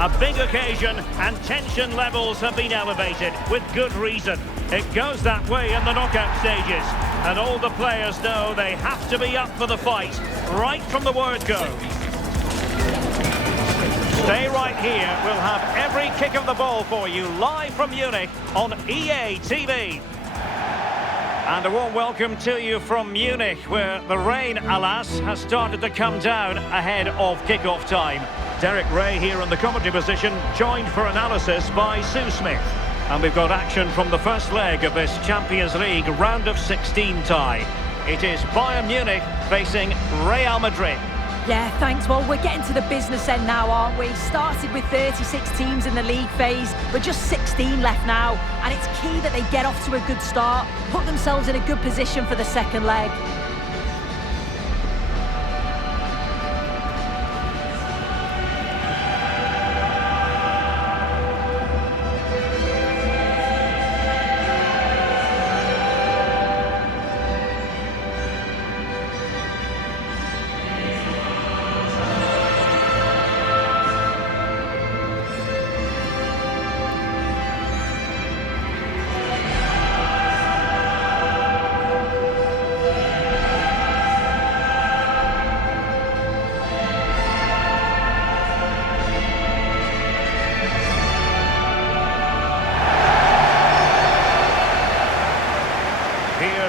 A big occasion and tension levels have been elevated with good reason. It goes that way in the knockout stages. And all the players know they have to be up for the fight right from the word go. Stay right here. We'll have every kick of the ball for you live from Munich on EA TV. And a warm welcome to you from Munich, where the rain, alas, has started to come down ahead of kick-off time. Derek Ray here in the commentary position, joined for analysis by Sue Smith. And we've got action from the first leg of this Champions League round of 16 tie. It is Bayern Munich facing Real Madrid. Yeah, thanks. Well, we're getting to the business end now, aren't we? Started with 36 teams in the league phase, but just 16 left now. And it's key that they get off to a good start, put themselves in a good position for the second leg.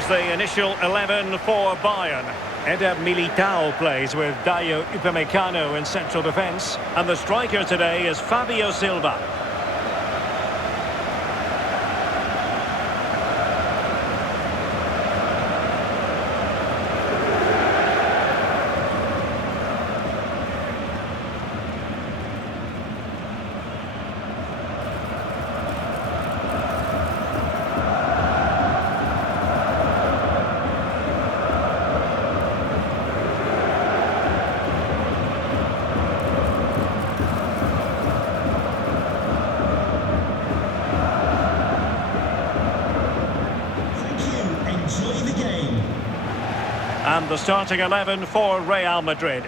The initial 11 for Bayern. Eder Militao plays with Dayo Upamecano in central defence. And the striker today is Fabio Silva. And the starting 11 for Real Madrid.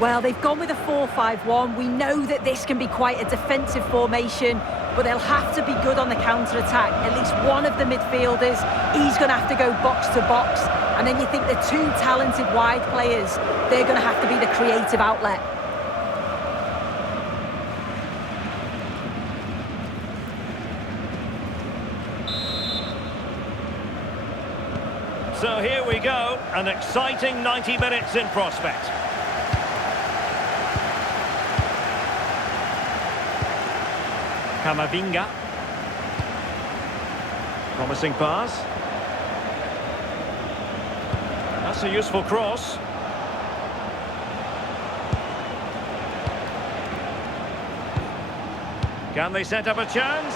Well, they've gone with a 4-5-1. We know that this can be quite a defensive formation, but they'll have to be good on the counter-attack. At least one of the midfielders, he's going to have to go box to box. And then you think the two talented wide players, they're going to have to be the creative outlet. So here we go, an exciting 90 minutes in prospect. Camavinga. Promising pass. That's a useful cross. Can they set up a chance?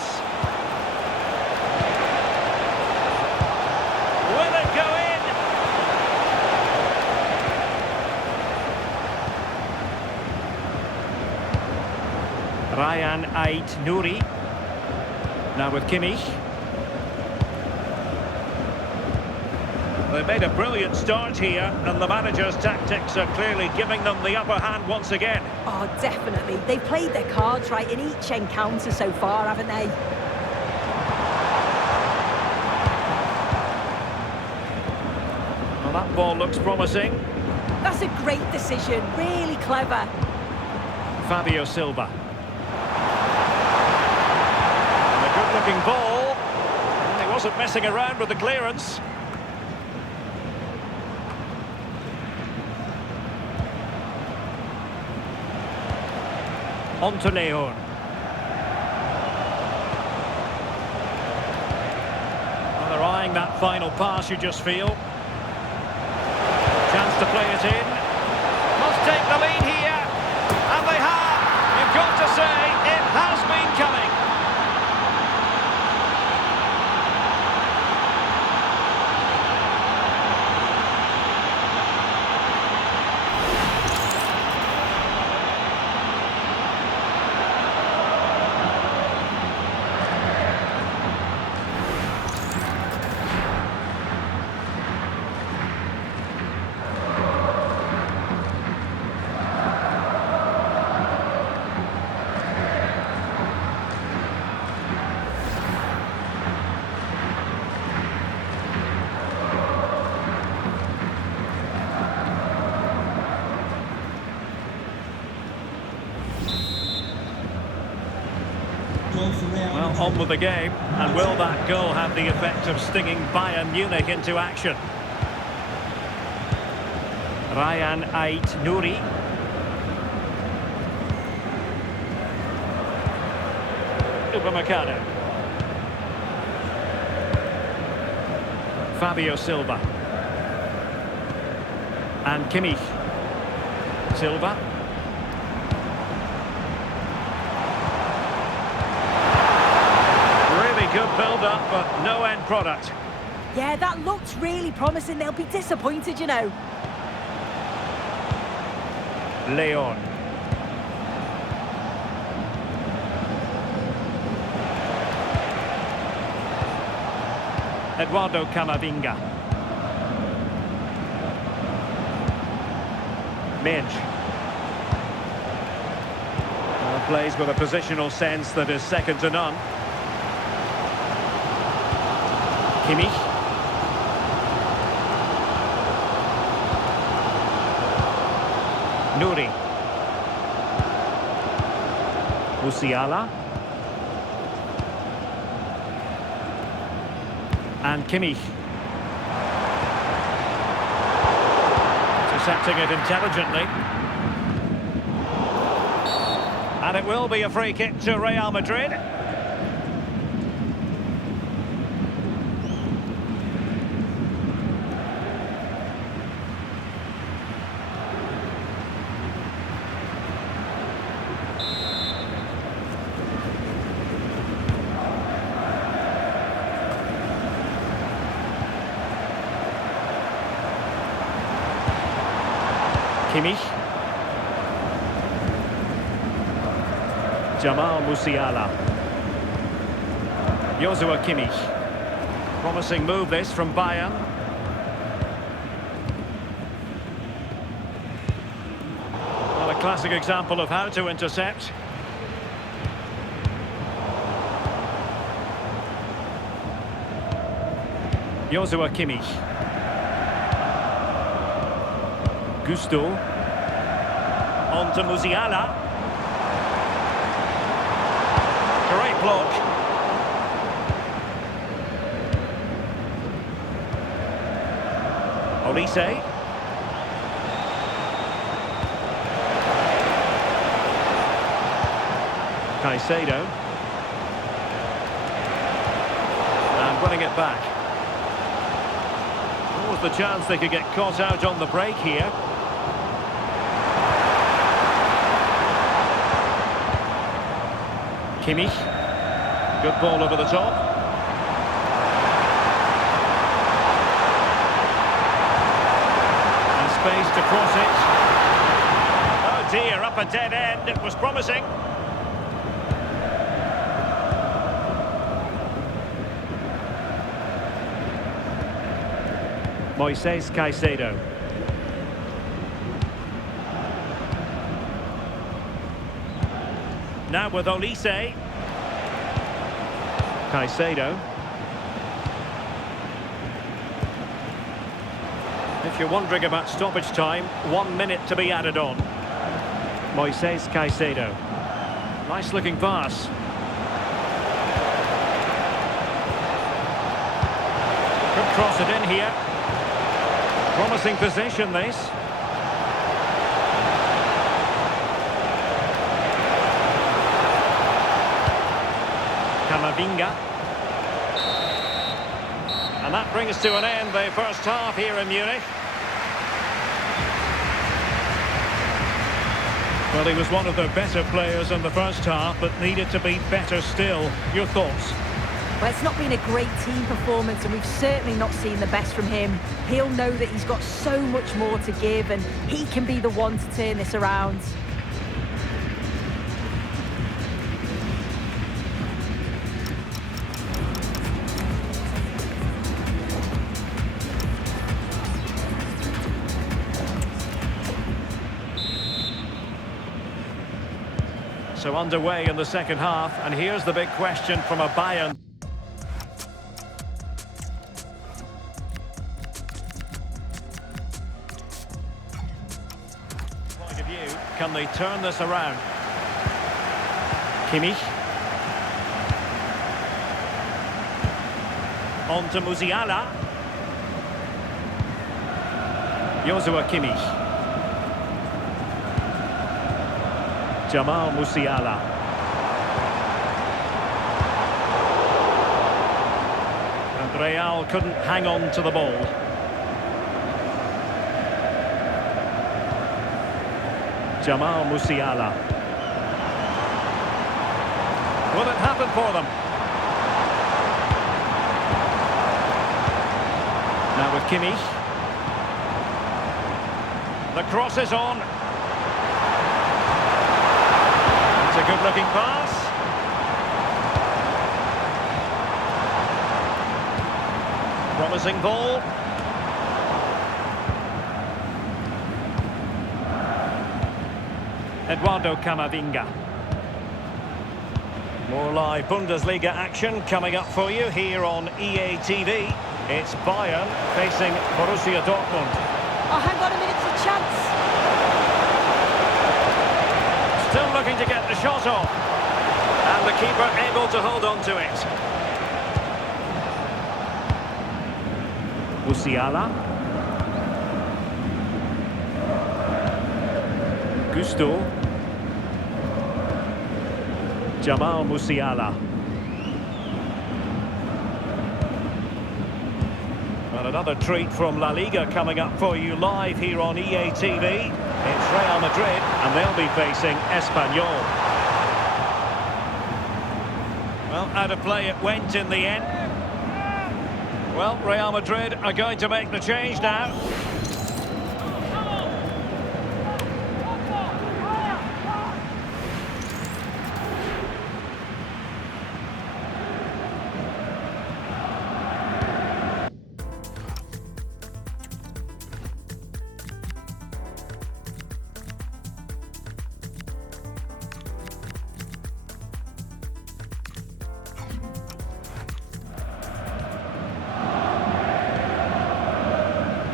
Will it go in? Ryan Ait-Nouri. Now with Kimmich. They made a brilliant start here, and the manager's tactics are clearly giving them the upper hand once again. Oh, definitely. They've played their cards right in each encounter so far, haven't they? Well, that ball looks promising. That's a great decision, really clever. Fabio Silva. And a good-looking ball. And he wasn't messing around with the clearance. On to Leon. Well, they're eyeing that final pass, you just feel. Chance to play it in. Must take the lead here. And they have. You've got to say, it has been coming. Well, on with the game, and will that goal have the effect of stinging Bayern Munich into action? Ryan Ait Nouri. Upamecano. Fabio Silva. And Kimmich. Silva. Really good build-up, but no end product. Yeah, that looked really promising. They'll be disappointed, you know. Leon. Eduardo Camavinga. Midge. Plays with a positional sense that is second to none. Kimmich. Nouri. Musiala. And Kimmich. Intercepting it intelligently. And it will be a free kick to Real Madrid. Kimmich. Jamal Musiala. Joshua Kimmich. Promising move this from Bayern. Well, a classic example of how to intercept. Joshua Kimmich. Gusto. On to Musiala. Great block. Olise. Caicedo. And winning it back. What was the chance they could get caught out on the break here? Kimmich. Good ball over the top. And space to cross it. Oh dear, up a dead end. It was promising. Moises Caicedo. Now with Olise. Caicedo. If you're wondering about stoppage time, 1 minute to be added on. Moises Caicedo. Nice looking pass. Could cross it in here. Promising position this. Camavinga. And that brings to an end the first half here in Munich. Well, he was one of the better players in the first half, but needed to be better still. Your thoughts? Well, it's not been a great team performance, and we've certainly not seen the best from him. He'll know that he's got so much more to give, and he can be the one to turn this around. So underway in the second half, and here's the big question from a Bayern. Point of view, can they turn this around? Kimmich. On to Musiala. Joshua Kimmich. Jamal Musiala. And Real couldn't hang on to the ball. Jamal Musiala. Will it happen for them? Now with Kimmich. The cross is on. It's a good-looking pass. Promising ball. Eduardo Camavinga. More live Bundesliga action coming up for you here on EA TV. It's Bayern facing Borussia Dortmund. Oh, hang on a minute, it's a chance. Still looking to get the shot off. And the keeper able to hold on to it. Musiala. Gusto. Jamal Musiala. And another treat from La Liga coming up for you live here on EA TV. It's Real Madrid, and they'll be facing Espanyol. Well, out of play it went in the end. Well, Real Madrid are going to make the change now.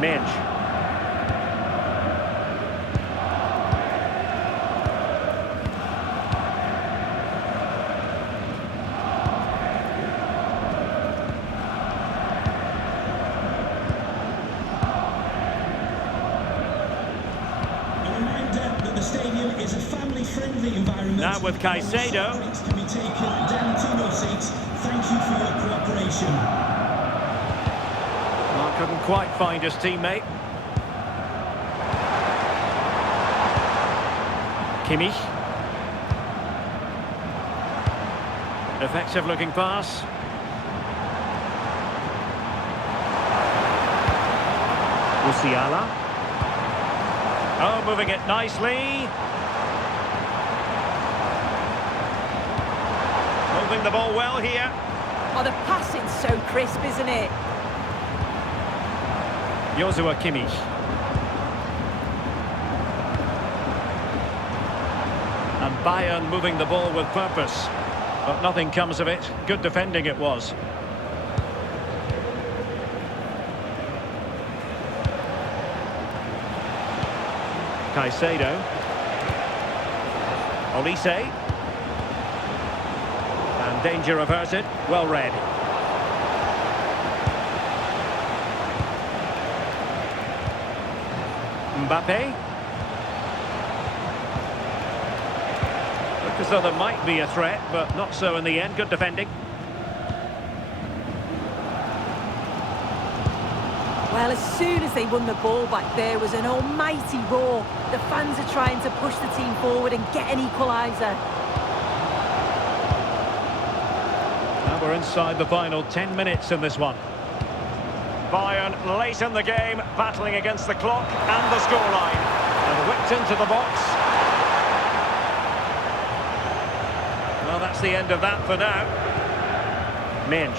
Minch. The stadium is a family-friendly environment. Now with Caicedo. Can be taken down to your seats. Thank you for your cooperation. Well, couldn't quite find his teammate. Kimmich. Effective looking pass. Musiala. Oh, moving it nicely. Moving the ball well here. Oh, the passing's so crisp, isn't it? Joshua Kimmich. And Bayern moving the ball with purpose. But nothing comes of it. Good defending it was. Caicedo. Olise. And danger averted. Well read. Mbappe. Look as though there might be a threat, but not so in the end. Good defending. Well, as soon as they won the ball back, there was an almighty roar. The fans are trying to push the team forward and get an equaliser. Now we're inside the final 10 minutes in this one. Bayern late in the game, battling against the clock and the scoreline. And whipped into the box. Well, that's the end of that for now. Minch.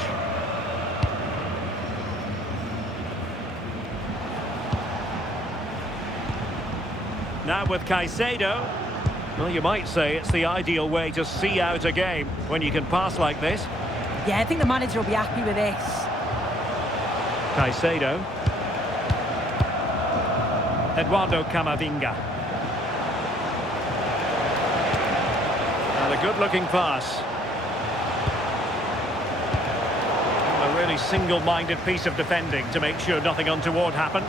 Now with Caicedo. Well, you might say it's the ideal way to see out a game when you can pass like this. Yeah, I think the manager will be happy with this. Caicedo. Eduardo Camavinga. And a good-looking pass. And the really single-minded piece of defending to make sure nothing untoward happened.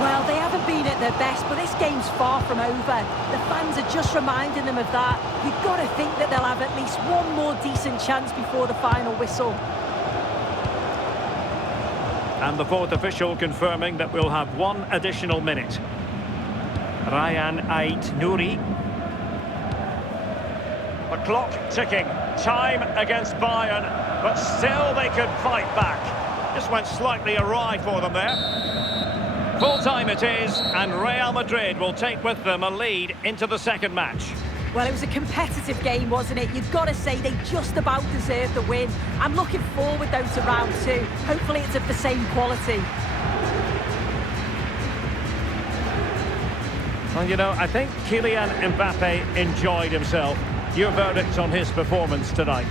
Well, they haven't been at their best, but this game's far from over. The fans are just reminding them of that. You've got to think that they'll have at least one more decent chance before the final whistle. And the fourth official confirming that we'll have one additional minute. Ryan Ait-Nouri. The clock ticking. Time against Bayern, but still they could fight back. Just went slightly awry for them there. Full time it is, and Real Madrid will take with them a lead into the second match. Well, it was a competitive game, wasn't it? You've got to say they just about deserved the win. I'm looking forward, though, to round two. Hopefully it's of the same quality. Well, you know, I think Kylian Mbappe enjoyed himself. Your verdict on his performance tonight?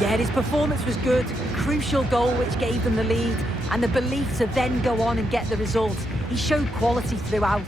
Yeah, his performance was good. Crucial goal which gave them the lead, and the belief to then go on and get the result. He showed quality throughout.